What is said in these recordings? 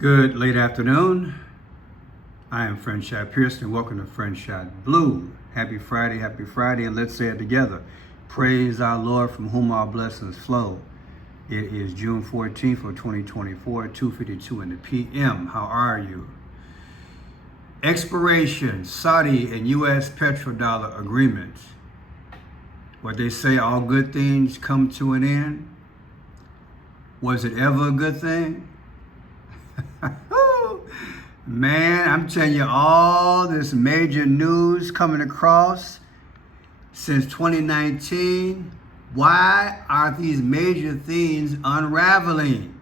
Good late afternoon. I am Friend Shot Pearson and welcome to Friend Shot Blue. Happy Friday, and let's say it together. Praise our Lord from whom our blessings flow. It is June 14th of 2024, 2:52 in the PM. How are you? Expiration, Saudi and U.S. petrodollar agreement. What they say, all good things come to an end. Was it ever a good thing? Man, I'm telling you, all this major news coming across since 2019. Why are these major things unraveling?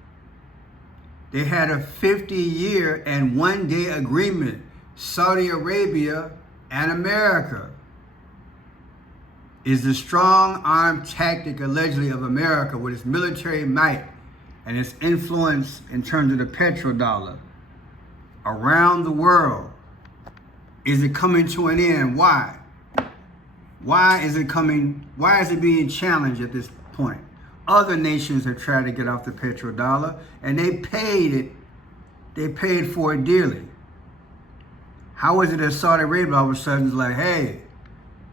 They had a 50-year and one-day agreement, Saudi Arabia and America. Is the strong-arm tactic allegedly of America with its military might and its influence in terms of the petrodollar around the world, is it coming to an end? Why? Why is it being challenged at this point? Other nations have tried to get off the petrodollar and they paid for it dearly. How is it that Saudi Arabia all of a sudden is like, hey,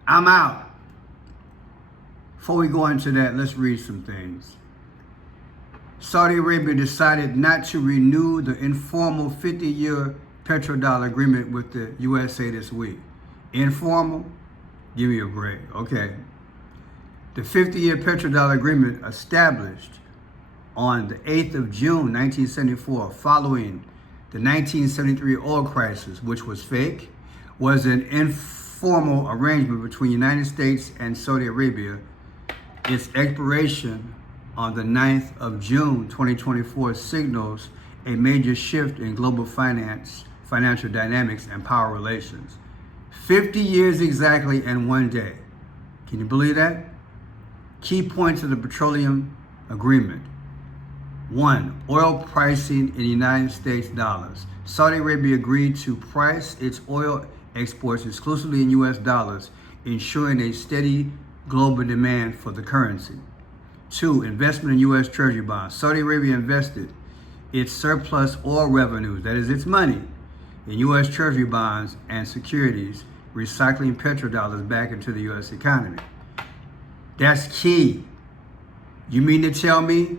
I'm out? Before we go into that, let's read some things. Saudi Arabia decided not to renew the informal 50-year petrodollar agreement with the USA this week. Informal? Give me a break. Okay. The 50-year petrodollar agreement established on the 8th of June, 1974, following the 1973 oil crisis, which was fake, was an informal arrangement between the United States and Saudi Arabia. Its expiration on the 9th of June 2024 signals a major shift in global financial dynamics and power relations. 50 years exactly and one day. Can you believe that? Key points of the petroleum agreement. 1. Oil pricing in United States dollars. Saudi Arabia agreed to price its oil exports exclusively in US dollars, ensuring a steady global demand for the currency. 2. Investment in U.S. Treasury bonds. Saudi Arabia invested its surplus oil revenues, that is its money, in U.S. Treasury bonds and securities, recycling petrodollars back into the U.S. economy. That's key. You mean to tell me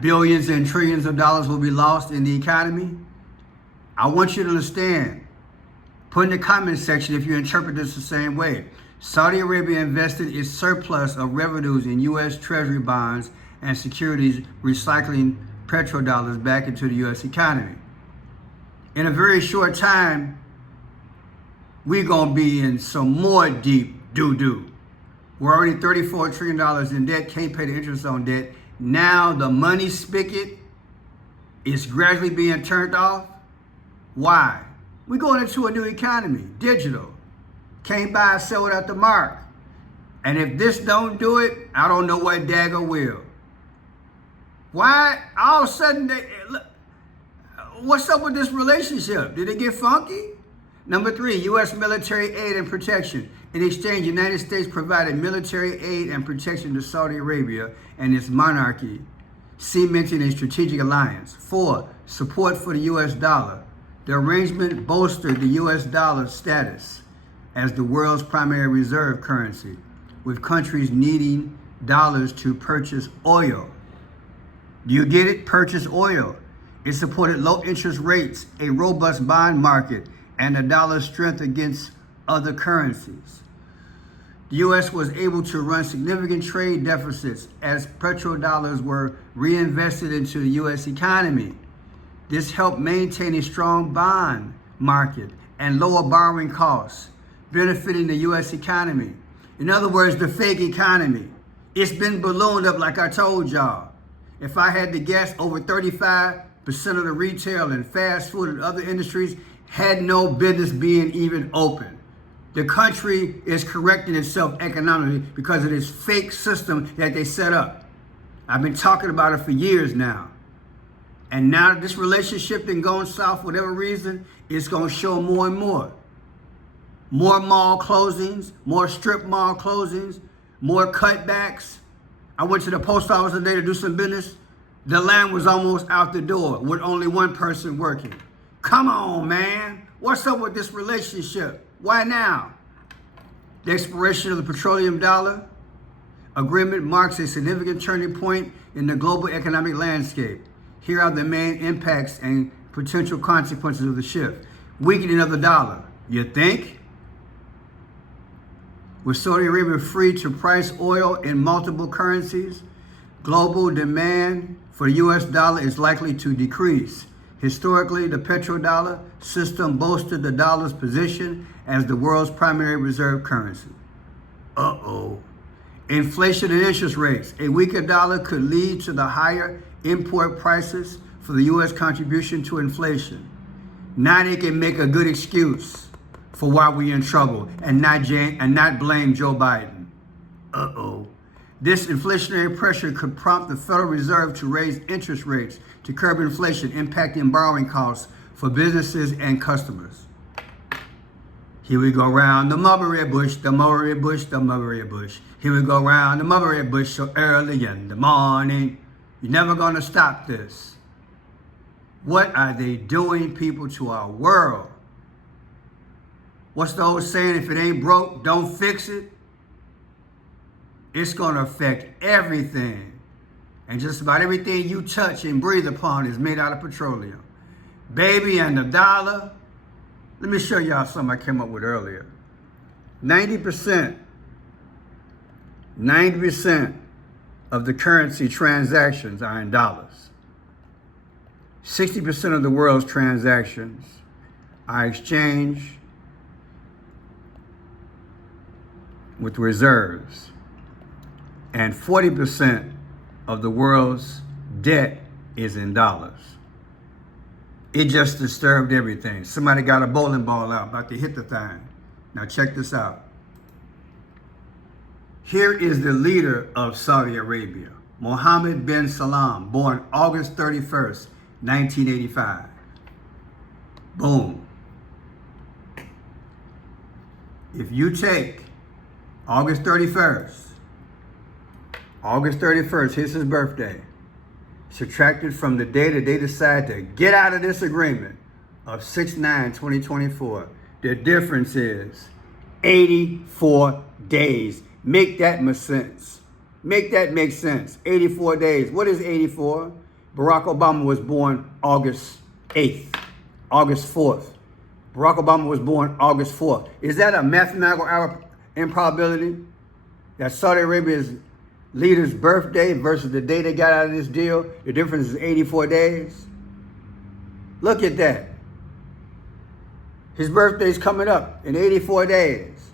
billions and trillions of dollars will be lost in the economy? I want you to understand. Put in the comment section if you interpret this the same way. Saudi Arabia invested its surplus of revenues in U.S. Treasury bonds and securities, recycling petrodollars back into the U.S. economy. In a very short time, we're going to be in some more deep doo-doo. We're already $34 trillion in debt, can't pay the interest on debt. Now the money spigot is gradually being turned off. Why? We're going into a new economy, digital. Can't buy or sell without the mark. And if this don't do it, I don't know what dagger will. Why? All of a sudden, what's up with this relationship? Did it get funky? Number 3, U.S. military aid and protection. In exchange, the United States provided military aid and protection to Saudi Arabia and its monarchy, cementing a strategic alliance. 4, support for the U.S. dollar. The arrangement bolstered the U.S. dollar status as the world's primary reserve currency, with countries needing dollars to purchase oil. Do you get it? Purchase oil. It supported low interest rates, a robust bond market, and the dollar's strength against other currencies. The U.S. was able to run significant trade deficits as petrodollars were reinvested into the U.S. economy. This helped maintain a strong bond market and lower borrowing costs, benefiting the U.S. economy. In other words, the fake economy. It's been ballooned up like I told y'all. If I had to guess, over 35% of the retail and fast food and other industries had no business being even open. The country is correcting itself economically because of this fake system that they set up. I've been talking about it for years now. And now this relationship been going south for whatever reason, it's going to show more and more. More mall closings, more strip mall closings, more cutbacks. I went to the post office today to do some business. The land was almost out the door with only one person working. Come on, man. What's up with this relationship? Why now? The expiration of the petroleum dollar agreement marks a significant turning point in the global economic landscape. Here are the main impacts and potential consequences of the shift. Weakening of the dollar. You think? With Saudi Arabia free to price oil in multiple currencies, global demand for the US dollar is likely to decrease. Historically, the petrodollar system boasted the dollar's position as the world's primary reserve currency. Uh-oh. Inflation and interest rates. A weaker dollar could lead to the higher import prices for the U.S. contribution to inflation. Now they can make a good excuse for why we're in trouble and not blame Joe Biden. Uh-oh. This inflationary pressure could prompt the Federal Reserve to raise interest rates to curb inflation, impacting borrowing costs for businesses and customers. Here we go round the mulberry bush, the mulberry bush, the mulberry bush. Here we go round the mulberry bush so early in the morning. You're never going to stop this. What are they doing, people, to our world? What's the old saying? If it ain't broke, don't fix it. It's going to affect everything. And just about everything you touch and breathe upon is made out of petroleum. Baby, and the dollar. Let me show y'all something I came up with earlier. 90% of the currency transactions are in dollars. 60% of the world's transactions are exchanged with reserves. And 40% of the world's debt is in dollars. It just disturbed everything. Somebody got a bowling ball out, about to hit the thing. Now check this out. Here is the leader of Saudi Arabia, Mohammed bin Salman, born August 31st, 1985. Boom. If you take August 31st, here's his birthday, subtracted from the day that they decide to get out of this agreement of 6/9/2024, the difference is 84 days. Make that make sense. Make that make sense. 84 days. What is 84? Barack Obama was born August 8th, August 4th. Barack Obama was born August 4th. Is that a mathematical improbability? That Saudi Arabia's leader's birthday versus the day they got out of this deal, the difference is 84 days? Look at that. His birthday's coming up in 84 days.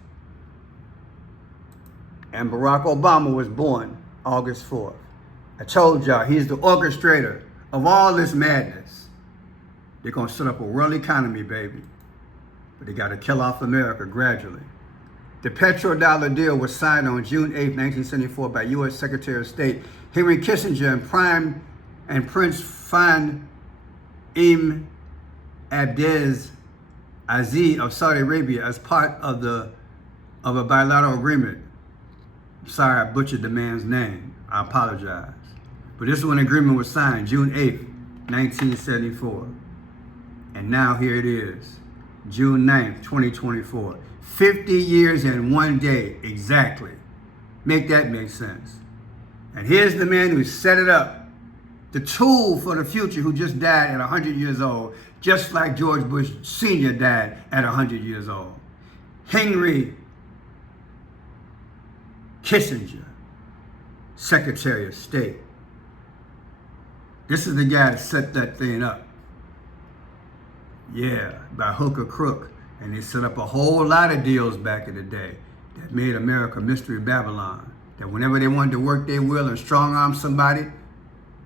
And Barack Obama was born August 4th. I told y'all, he's the orchestrator of all this madness. They're going to set up a world economy, baby. But they got to kill off America gradually. The petrodollar deal was signed on June 8, 1974 by U.S. Secretary of State Henry Kissinger and Prime and Prince Fahd Ibn Abdelaziz of Saudi Arabia as part of a bilateral agreement. Sorry, I butchered the man's name. I apologize. But this is when the agreement was signed, June 8th, 1974. And now here it is, June 9th, 2024. 50 years and 1 day, exactly. Make that make sense. And here's the man who set it up, the tool for the future, who just died at 100 years old, just like George Bush Sr. died at 100 years old. Henry Kissinger, Secretary of State. This is the guy that set that thing up. Yeah, by hook or crook. And they set up a whole lot of deals back in the day that made America Mystery Babylon. That whenever they wanted to work their will and strong arm somebody,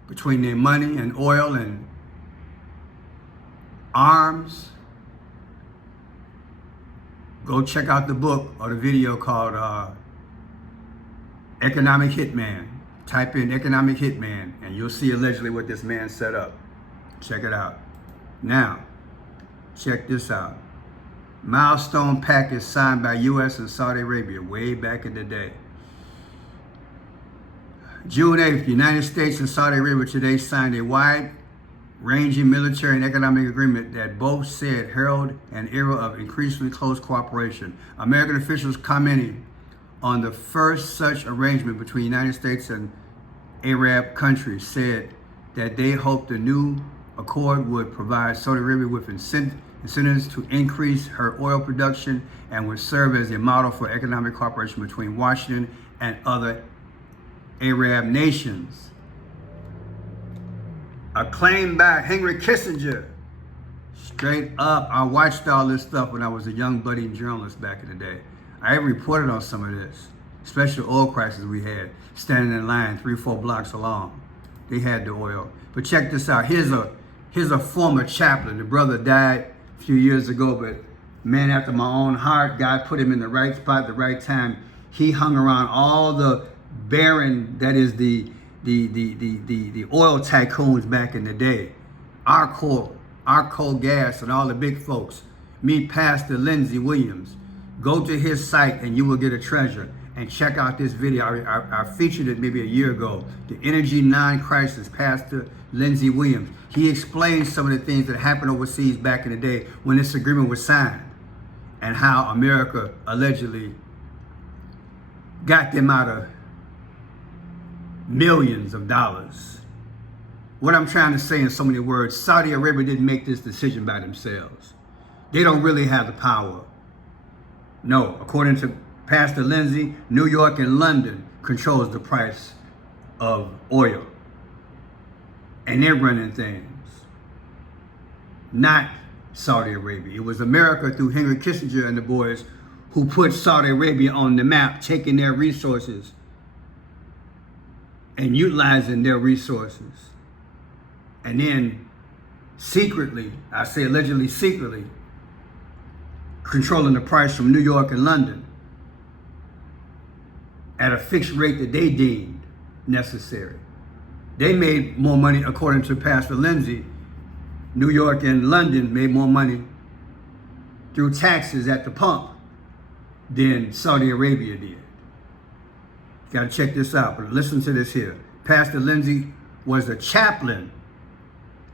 between their money and oil and arms, go check out the book or the video called Economic Hitman. Type in Economic Hitman and you'll see allegedly what this man set up. Check it out. Now, check this out. Milestone pact is signed by U.S. and Saudi Arabia way back in the day. June 8th, the United States and Saudi Arabia today signed a wide-ranging military and economic agreement that both said herald an era of increasingly close cooperation. American officials commenting on the first such arrangement between the United States and Arab countries said that they hoped the new accord would provide Saudi Arabia with incentives to increase her oil production and would serve as a model for economic cooperation between Washington and other Arab nations. A claim by Henry Kissinger. Straight up, I watched all this stuff when I was a young budding journalist back in the day. I reported on some of this, especially the oil crisis we had, standing in line 3-4 blocks along. They had the oil. But check this out. Here's a former chaplain. The brother died a few years ago, but man after my own heart, God put him in the right spot at the right time. He hung around all the baron, that is the oil tycoons back in the day. Arco Gas and all the big folks. Meet Pastor Lindsey Williams. Go to his site and you will get a treasure. And check out this video. I featured it maybe a year ago. The Energy Non-Crisis, Pastor Lindsey Williams. He explains some of the things that happened overseas back in the day when this agreement was signed and how America allegedly got them out of millions of dollars. What I'm trying to say in so many words, Saudi Arabia didn't make this decision by themselves. They don't really have the power. No, according to Pastor Lindsey, New York and London controls the price of oil. And they're running things, not Saudi Arabia. It was America through Henry Kissinger and the boys who put Saudi Arabia on the map, taking their resources and utilizing their resources. And then secretly, I say allegedly secretly, controlling the price from New York and London at a fixed rate that they deemed necessary. They made more money, according to Pastor Lindsey. New York and London made more money through taxes at the pump than Saudi Arabia did. Got to check this out, but listen to this here. Pastor Lindsey was a chaplain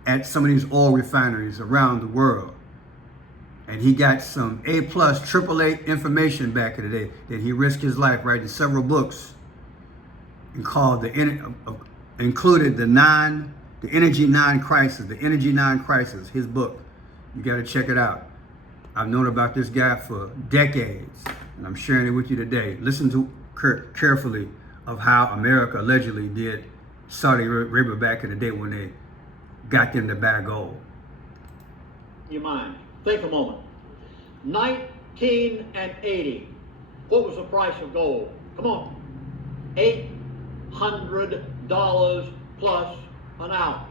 at some of these oil refineries around the world. And he got some A+, AAA information back in the day that he risked his life writing several books and called included the Energy Non-Crisis, his book. You got to check it out. I've known about this guy for decades, and I'm sharing it with you today. Listen to carefully of how America allegedly did Saudi Arabia back in the day when they got them to buy gold. Your mind. Think a moment. 1980. What was the price of gold? Come on. $800 plus an ounce.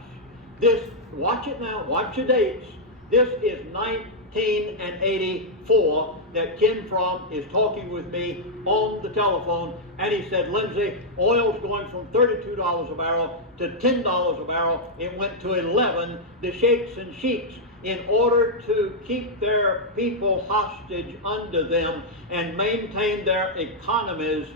This, watch it now, watch your dates. This is 1984 that Ken From is talking with me on the telephone, and he said, Lindsey, oil's going from $32 a barrel to $10 a barrel. It went to 11. The sheikhs and sheiks, in order to keep their people hostage under them and maintain their economies.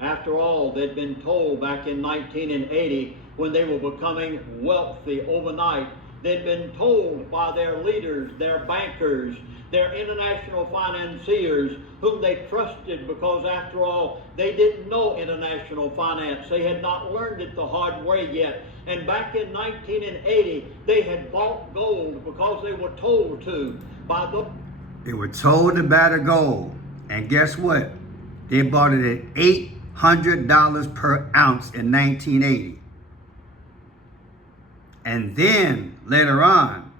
After all, they'd been told back in 1980 when they were becoming wealthy overnight, they'd been told by their leaders, their bankers, their international financiers, whom they trusted, because after all, they didn't know international finance. They had not learned it the hard way yet. And back in 1980, they had bought gold because they were told to by the... They were told to buy the gold. And guess what? They bought it at $800 per ounce in 1980. And then later on,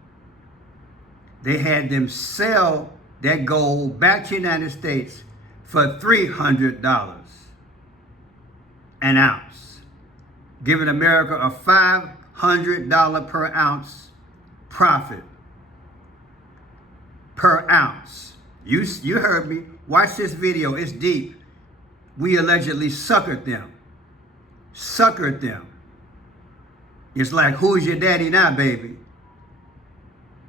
they had them sell that gold back to the United States for $300 an ounce, giving America a $500 per ounce profit per ounce. You heard me. Watch this video. It's deep. We allegedly suckered them. Suckered them. It's like, who's your daddy now, baby?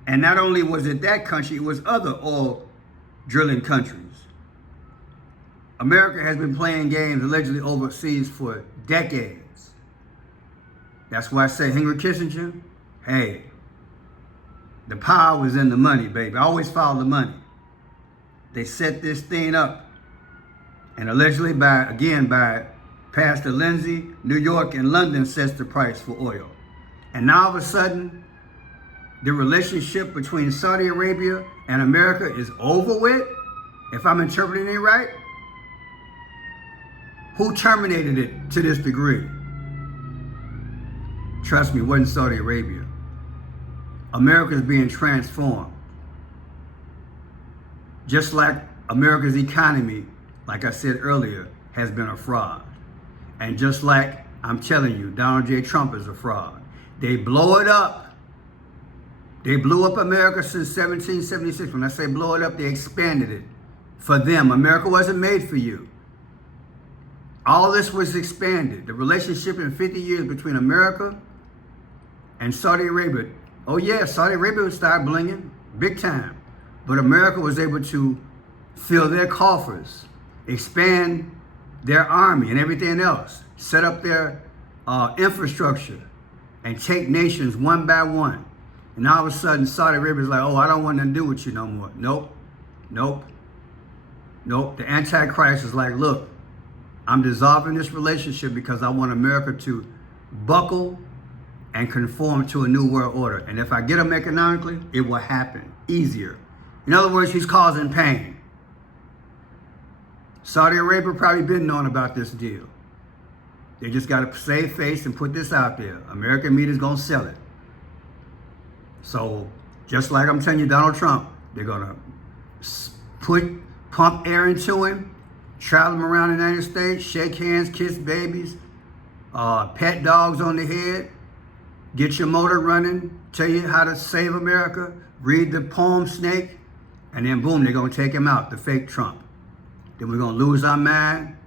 And not only was it that country, it was other oil drilling countries. America has been playing games allegedly overseas for decades. That's why I say Henry Kissinger, hey, the power was in the money, baby. I always follow the money. They set this thing up. And allegedly by Pastor Lindsay, New York and London sets the price for oil. And now all of a sudden, the relationship between Saudi Arabia and America is over with, if I'm interpreting it right. Who terminated it to this degree? Trust me, it wasn't Saudi Arabia. America is being transformed. Just like America's economy, like I said earlier, has been a fraud. And just like I'm telling you, Donald J. Trump is a fraud. They blow it up. They blew up America since 1776. When I say blow it up, they expanded it for them. America wasn't made for you. All this was expanded. The relationship in 50 years between America and Saudi Arabia. Oh yeah, Saudi Arabia would start blinging big time. But America was able to fill their coffers, expand their army and everything else, set up their infrastructure, and take nations one by one. And all of a sudden, Saudi Arabia is like, oh, I don't want nothing to do with you no more. Nope, nope, nope. The Antichrist is like, look, I'm dissolving this relationship because I want America to buckle and conform to a new world order. And if I get them economically, it will happen easier. In other words, he's causing pain. Saudi Arabia probably been knowing about this deal. They just got to save face and put this out there. American media's going to sell it. So just like I'm telling you, Donald Trump, they're going to pump air into him, travel him around the United States, shake hands, kiss babies, pet dogs on the head, get your motor running, tell you how to save America, read the poem Snake, and then boom, they're going to take him out, the fake Trump. Then we're going to lose our mind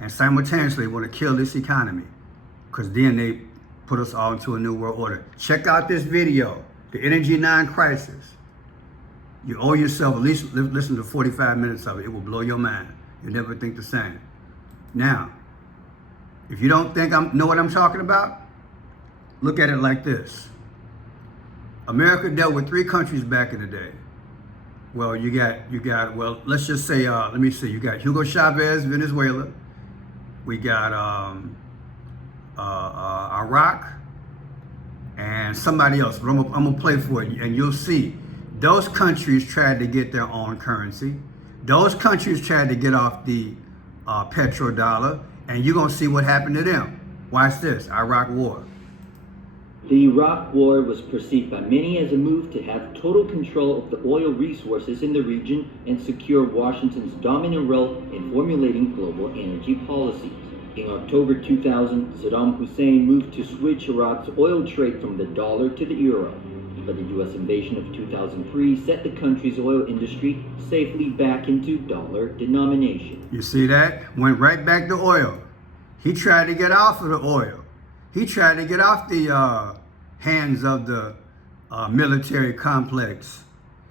and simultaneously want to kill this economy because then they put us all into a new world order. Check out this video, the Energy 9 Crisis. You owe yourself at least listen to 45 minutes of it. It will blow your mind. You'll never think the same. Now, if you don't think I know what I'm talking about, look at it like this. America dealt with 3 countries back in the day. Well, you got, well, let's just say, let me see, you got Hugo Chavez, Venezuela. We got Iraq and somebody else, but I'm gonna play for you and you'll see. Those countries tried to get their own currency. Those countries tried to get off the petrodollar, and you're gonna see what happened to them. Watch this, Iraq War. The Iraq War was perceived by many as a move to have total control of the oil resources in the region and secure Washington's dominant role in formulating global energy policies. In October 2000, Saddam Hussein moved to switch Iraq's oil trade from the dollar to the euro. But the U.S. invasion of 2003 set the country's oil industry safely back into dollar denomination. You see that? Went right back to oil. He tried to get off of the oil. He tried to get off the hands of the military complex.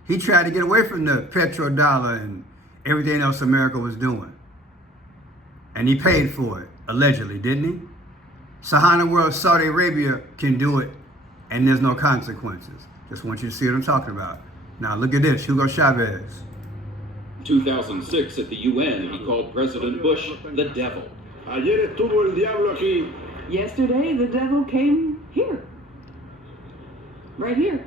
He tried to get away from the petrodollar and everything else America was doing. And he paid for it, allegedly, didn't he? So how in the world Saudi Arabia can do it and there's no consequences? Just want you to see what I'm talking about. Now look at this, Hugo Chavez. 2006 at the UN, he called President Bush the devil. Ayer estuvo el diablo aquí. Yesterday, the devil came here. Right here.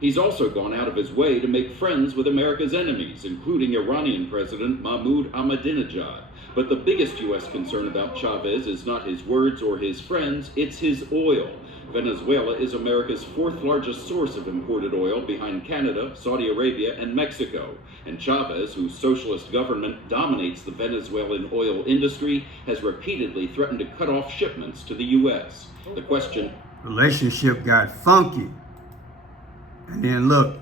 He's also gone out of his way to make friends with America's enemies, including Iranian President Mahmoud Ahmadinejad. But the biggest U.S. concern about Chavez is not his words or his friends, it's his oil. Venezuela is America's 4th largest source of imported oil behind Canada, Saudi Arabia, and Mexico. And Chavez, whose socialist government dominates the Venezuelan oil industry, has repeatedly threatened to cut off shipments to the U.S. The question... Relationship got funky. And then look,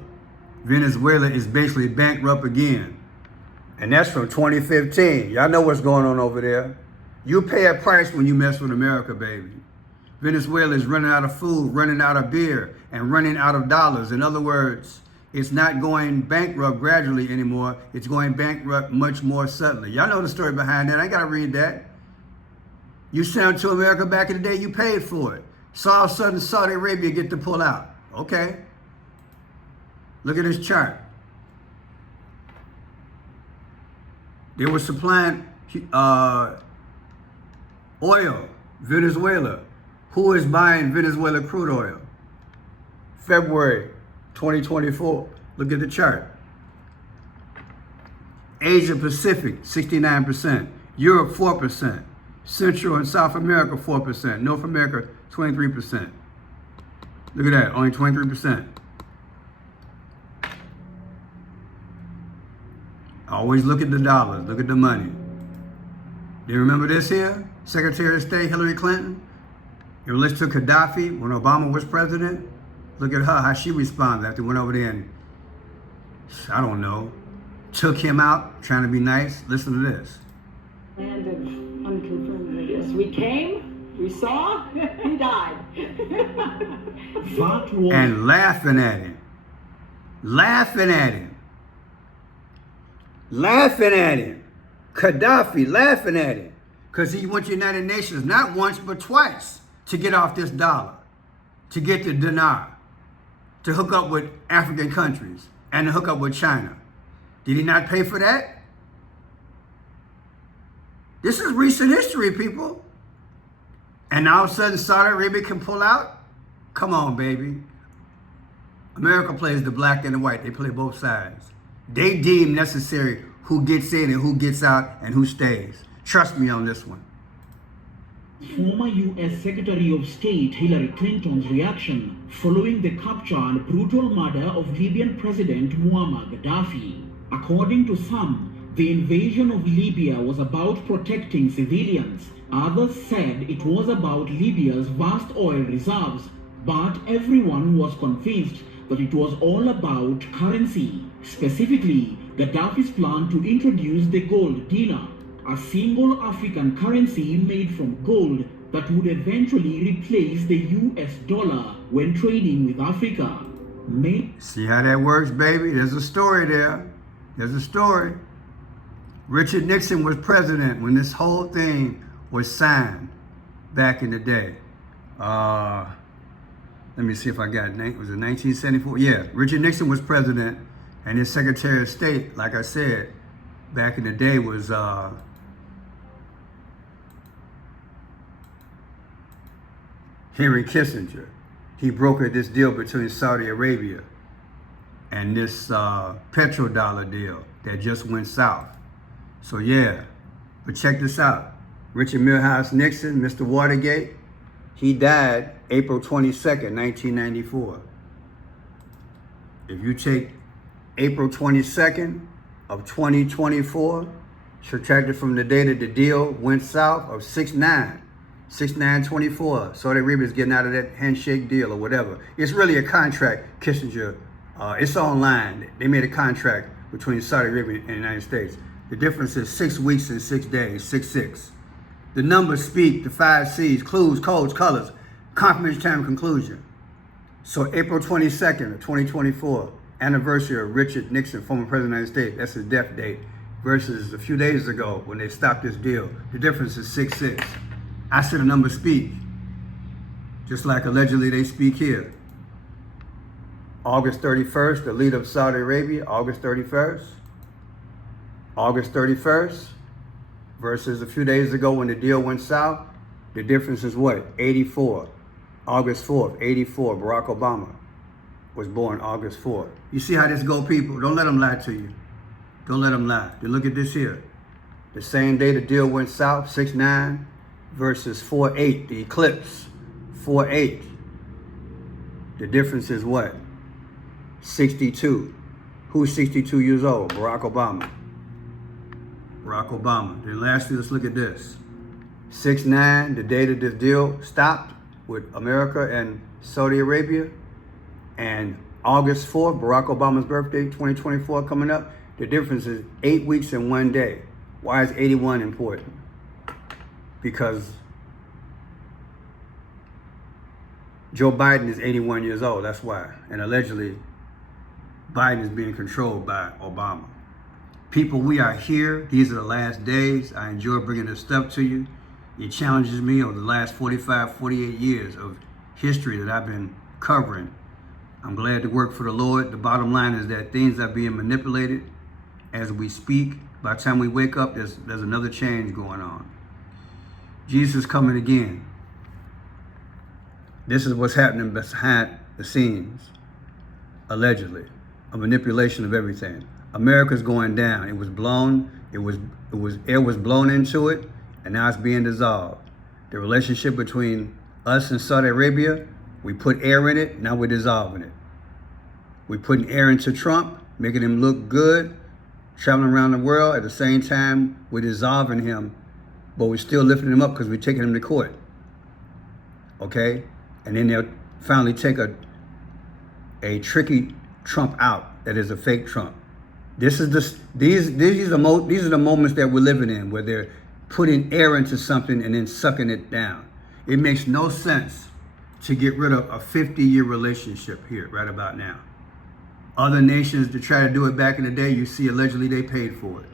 Venezuela is basically bankrupt again. And that's from 2015. Y'all know what's going on over there. You pay a price when you mess with America, baby. Venezuela is running out of food, running out of beer, and running out of dollars. In other words, it's not going bankrupt gradually anymore. It's going bankrupt much more suddenly. Y'all know the story behind that. I got to read that. You sent to America back in the day, you paid for it. So all of a sudden Saudi Arabia get to pull out. Okay. Look at this chart. They were supplying oil, Venezuela. Who is buying Venezuela crude oil? February 2024. Look at the chart. Asia Pacific, 69%. Europe, 4%. Central and South America, 4%. North America, 23%. Look at that, only 23%. Always look at the dollars, look at the money. Do you remember this here? Secretary of State Hillary Clinton? In relation to Gaddafi, when Obama was president, look at her, how she responded after he went over there and, I don't know, took him out, trying to be nice. Listen to this. Land of unconfirmed videos. We came, we saw, he died. And laughing at him. Laughing at him. Laughing at him. Gaddafi laughing at him. Because he went to the United Nations not once but twice to get off this dollar, to get the dinar, to hook up with African countries and to hook up with China. Did he not pay for that? This is recent history, people. And now all of a sudden Saudi Arabia can pull out? Come on, baby. America plays the black and the white. They play both sides. They deem necessary who gets in and who gets out and who stays. Trust me on this one. Former U.S. Secretary of State Hillary Clinton's reaction following the capture and brutal murder of Libyan President Muammar Gaddafi. According to some, the invasion of Libya was about protecting civilians. Others said it was about Libya's vast oil reserves, but everyone was convinced that it was all about currency. Specifically, Gaddafi's plan to introduce the gold dinar, a single African currency made from gold that would eventually replace the US dollar when trading with Africa. See how that works, baby? There's a story there. There's a story. Richard Nixon was president when this whole thing was signed back in the day. Let me see if I got it. Was it 1974? Yeah, Richard Nixon was president, and his Secretary of State, like I said, back in the day was Henry Kissinger. He brokered this deal between Saudi Arabia and this petrodollar deal that just went south. So yeah, but check this out. Richard Milhouse Nixon, Mr. Watergate, he died April 22nd, 1994. If you take April 22nd of 2024, subtracted from the day that the deal went south of 6/9/24, Saudi Arabia is getting out of that handshake deal or whatever. It's really a contract, Kissinger. It's online. They made a contract between Saudi Arabia and the United States. The difference is 6 weeks and 6 days, 6/6. The numbers speak, the 5 C's, clues, codes, colors, confirmation, time, conclusion. So April 22nd of 2024, anniversary of Richard Nixon, former president of the United States, that's his death date, versus a few days ago when they stopped this deal. The difference is 6/6. I said the numbers speak, just like allegedly they speak here. August 31st, the leader of Saudi Arabia, August 31st. August 31st versus a few days ago when the deal went south, the difference is what? 84. August 4th, 84, Barack Obama was born August 4th. You see how this go, people? Don't let them lie to you. Don't let them lie. Then look at this here. The same day the deal went south, 6/9 versus 4/8, the eclipse, 4/8. The difference is what? 62. Who's 62 years old? Barack Obama. Barack Obama. Then lastly, let's look at this. 6/9, the day that this deal stopped with America and Saudi Arabia, and August 4th, Barack Obama's birthday, 2024 coming up, the difference is 8 weeks and 1 day. Why is 81 important? Because Joe Biden is 81 years old, that's why. And allegedly, Biden is being controlled by Obama. People, we are here. These are the last days. I enjoy bringing this stuff to you. It challenges me over the last 45, 48 years of history that I've been covering. I'm glad to work for the Lord. The bottom line is that things are being manipulated as we speak. By the time we wake up, there's another change going on. Jesus is coming again. This is what's happening behind the scenes, allegedly, a manipulation of everything. America's going down. It was blown. Air was blown into it, and now it's being dissolved. The relationship between us and Saudi Arabia, we put air in it, now we're dissolving it. We're putting air into Trump, making him look good, traveling around the world. At the same time, we're dissolving him, but we're still lifting him up because we're taking him to court. Okay? And then they'll finally take a tricky Trump out that is a fake Trump. These are the moments that we're living in, where they're putting air into something and then sucking it down. It makes no sense to get rid of a 50-year relationship here right about now. Other nations to try to do it back in the day, you see allegedly they paid for it.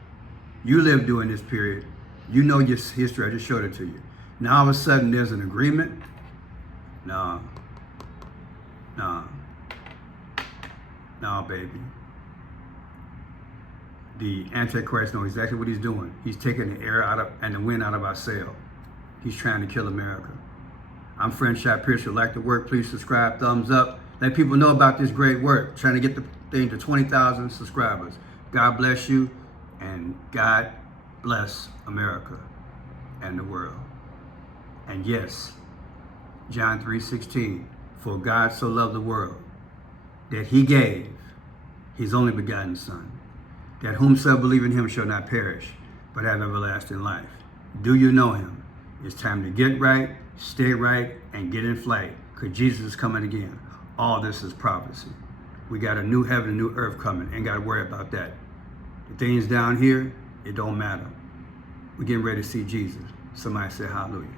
You lived during this period. You know your history. I just showed it to you. Now all of a sudden there's an agreement. No, baby. The Antichrist knows exactly what he's doing. He's taking the air out of and the wind out of our sail. He's trying to kill America. I'm Friend Shot Petro. Like the work, please subscribe, thumbs up. Let people know about this great work. Trying to get the thing to 20,000 subscribers. God bless you, and God bless America and the world. And yes, John 3:16, for God so loved the world that he gave his only begotten Son, that whomsoever believe in him shall not perish, but have everlasting life. Do you know him? It's time to get right, stay right, and get in flight, because Jesus is coming again. All this is prophecy. We got a new heaven, a new earth coming. Ain't got to worry about that. The things down here, it don't matter. We're getting ready to see Jesus. Somebody say hallelujah.